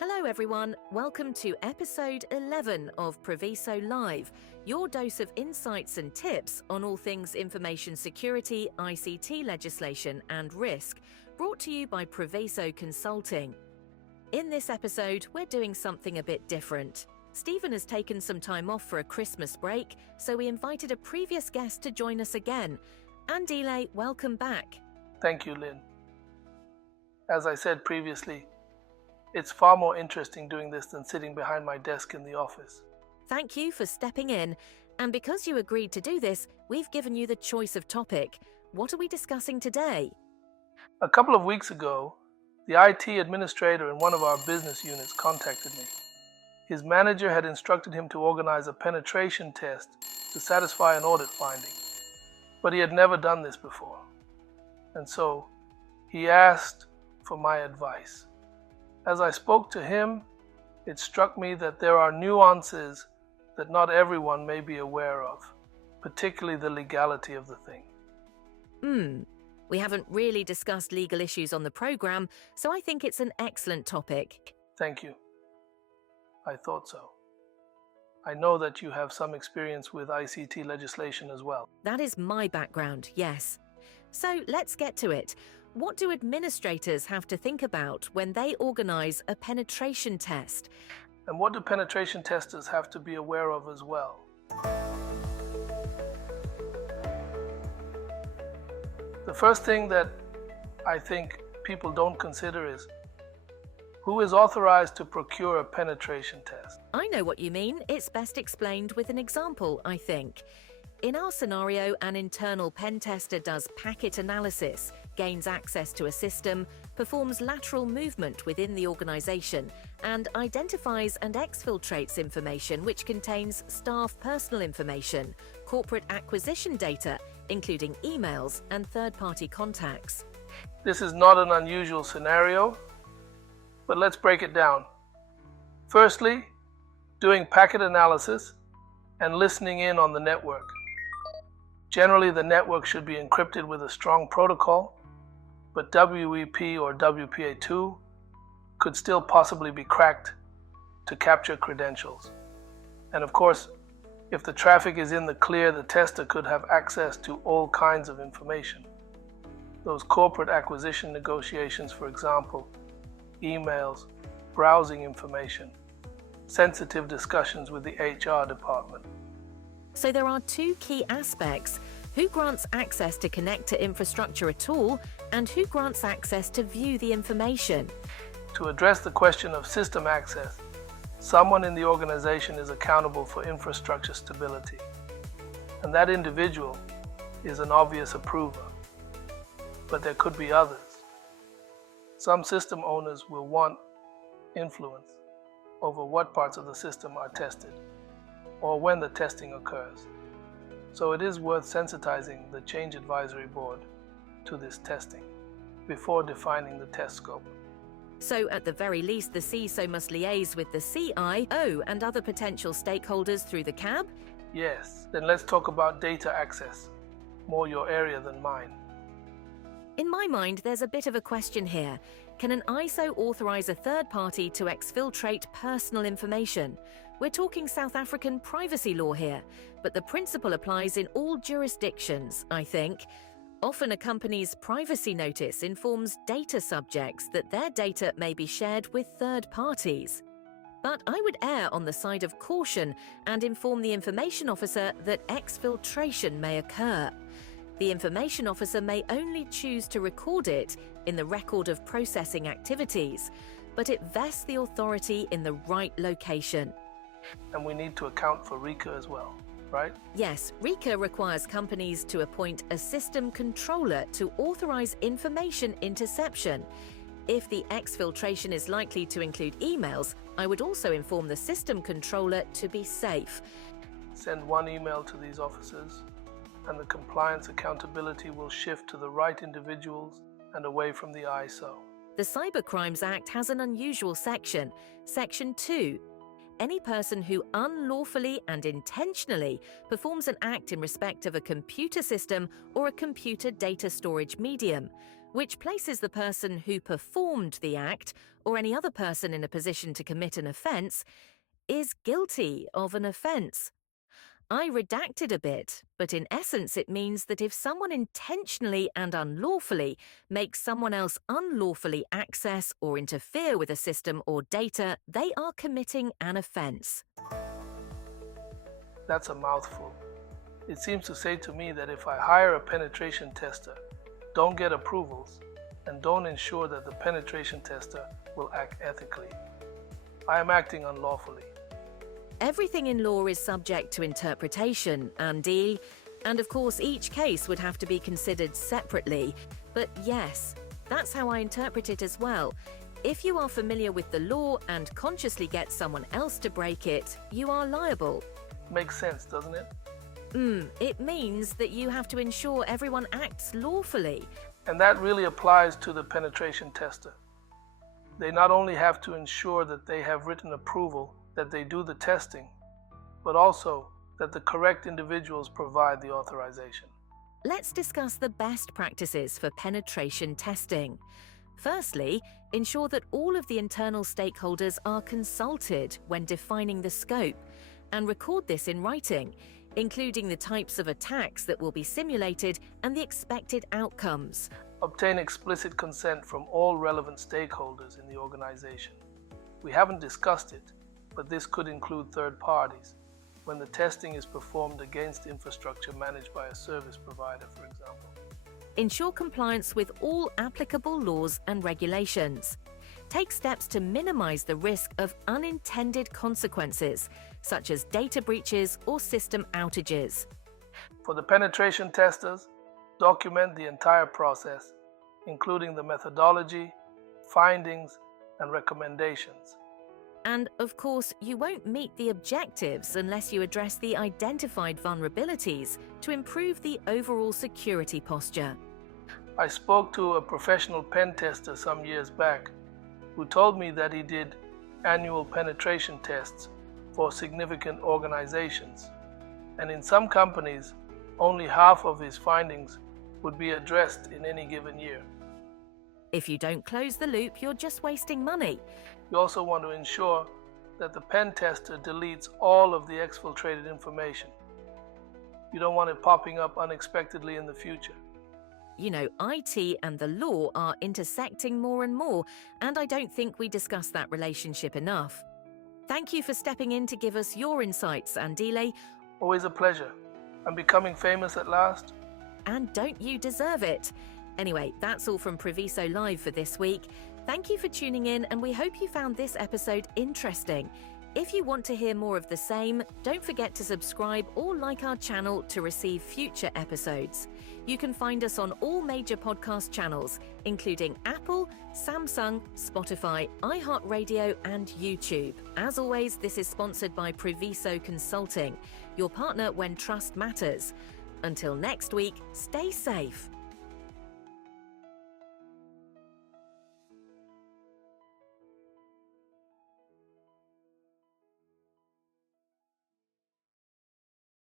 Hello everyone, welcome to episode 11 of Priviso Live, your dose of insights and tips on all things information security, ICT legislation and risk, brought to you by Priviso Consulting. In this episode, we're doing something a bit different. Stephen has taken some time off for a Christmas break, so we invited a previous guest to join us again. Andile, welcome back. Thank you, Lynn. As I said previously, it's far more interesting doing this than sitting behind my desk in the office. Thank you for stepping in. And because you agreed to do this, we've given you the choice of topic. What are we discussing today? A couple of weeks ago, the IT administrator in one of our business units contacted me. His manager had instructed him to organize a penetration test to satisfy an audit finding, but he had never done this before. And so he asked for my advice. As I spoke to him, it struck me that there are nuances that not everyone may be aware of, particularly the legality of the thing. We haven't really discussed legal issues on the program, so I think it's an excellent topic. Thank you. I thought so. I know that you have some experience with ICT legislation as well. That is my background, yes. So let's get to it. What do administrators have to think about when they organize a penetration test? And what do penetration testers have to be aware of as well? The first thing that I think people don't consider is who is authorized to procure a penetration test? I know what you mean. It's best explained with an example, I think. In our scenario, an internal pen tester does packet analysis, gains access to a system, performs lateral movement within the organization, and identifies and exfiltrates information which contains staff personal information, corporate acquisition data, including emails and third-party contacts. This is not an unusual scenario, but let's break it down. Firstly, doing packet analysis and listening in on the network. Generally, the network should be encrypted with a strong protocol, but WEP or WPA2 could still possibly be cracked to capture credentials. And of course, if the traffic is in the clear, the tester could have access to all kinds of information. Those corporate acquisition negotiations, for example, emails, browsing information, sensitive discussions with the HR department. So there are two key aspects: who grants access to connect to infrastructure at all, and who grants access to view the information. To address the question of system access, someone in the organization is accountable for infrastructure stability, and that individual is an obvious approver. But there could be others. Some system owners will want influence over what parts of the system are tested, or when the testing occurs. So it is worth sensitizing the Change Advisory Board to this testing before defining the test scope. So at the very least, the CISO must liaise with the CIO and other potential stakeholders through the CAB? Yes, then let's talk about data access, more your area than mine. In my mind, there's a bit of a question here. Can an ISO authorize a third party to exfiltrate personal information? We're talking South African privacy law here, but the principle applies in all jurisdictions, I think. Often a company's privacy notice informs data subjects that their data may be shared with third parties. But I would err on the side of caution and inform the information officer that exfiltration may occur. The information officer may only choose to record it in the record of processing activities, but it vests the authority in the right location. And we need to account for RICA as well, right? Yes, RICA requires companies to appoint a system controller to authorize information interception. If the exfiltration is likely to include emails, I would also inform the system controller to be safe. Send one email to these officers, and the compliance accountability will shift to the right individuals and away from the ISO. The Cybercrimes Act has an unusual section, Section 2. Any person who unlawfully and intentionally performs an act in respect of a computer system or a computer data storage medium. which places the person who performed the act, or any other person in a position to commit an offence, is guilty of an offence. I redacted a bit, but in essence it means that if someone intentionally and unlawfully makes someone else unlawfully access or interfere with a system or data, they are committing an offence. That's a mouthful. It seems to say to me that if I hire a penetration tester, don't get approvals, and don't ensure that the penetration tester will act ethically, I am acting unlawfully. Everything in law is subject to interpretation, Andile, and of course each case would have to be considered separately. But yes, that's how I interpret it as well. If you are familiar with the law and consciously get someone else to break it, you are liable. Makes sense, doesn't it? It means that you have to ensure everyone acts lawfully. And that really applies to the penetration tester. They not only have to ensure that they have written approval that they do the testing, but also that the correct individuals provide the authorization. Let's discuss the best practices for penetration testing. Firstly, ensure that all of the internal stakeholders are consulted when defining the scope, and record this in writing, including the types of attacks that will be simulated and the expected outcomes. Obtain explicit consent from all relevant stakeholders in the organization. We haven't discussed it, but this could include third parties when the testing is performed against infrastructure managed by a service provider, for example. Ensure compliance with all applicable laws and regulations. Take steps to minimize the risk of unintended consequences, such as data breaches or system outages. For the penetration testers, document the entire process, including the methodology, findings, and recommendations. And of course, you won't meet the objectives unless you address the identified vulnerabilities to improve the overall security posture. I spoke to a professional pen tester some years back who told me that he did annual penetration tests for significant organizations, and in some companies, only half of his findings would be addressed in any given year. If you don't close the loop, you're just wasting money. You also want to ensure that the pen tester deletes all of the exfiltrated information. You don't want it popping up unexpectedly in the future. You know, IT and the law are intersecting more and more, and I don't think we discuss that relationship enough. Thank you for stepping in to give us your insights, Andile. Always a pleasure. I'm becoming famous at last. And don't you deserve it? Anyway, that's all from Priviso Live for this week. Thank you for tuning in, and we hope you found this episode interesting. If you want to hear more of the same, don't forget to subscribe or like our channel to receive future episodes. You can find us on all major podcast channels, including Apple, Samsung, Spotify, iHeartRadio, and YouTube. As always, this is sponsored by Priviso Consulting, your partner when trust matters. Until next week, stay safe.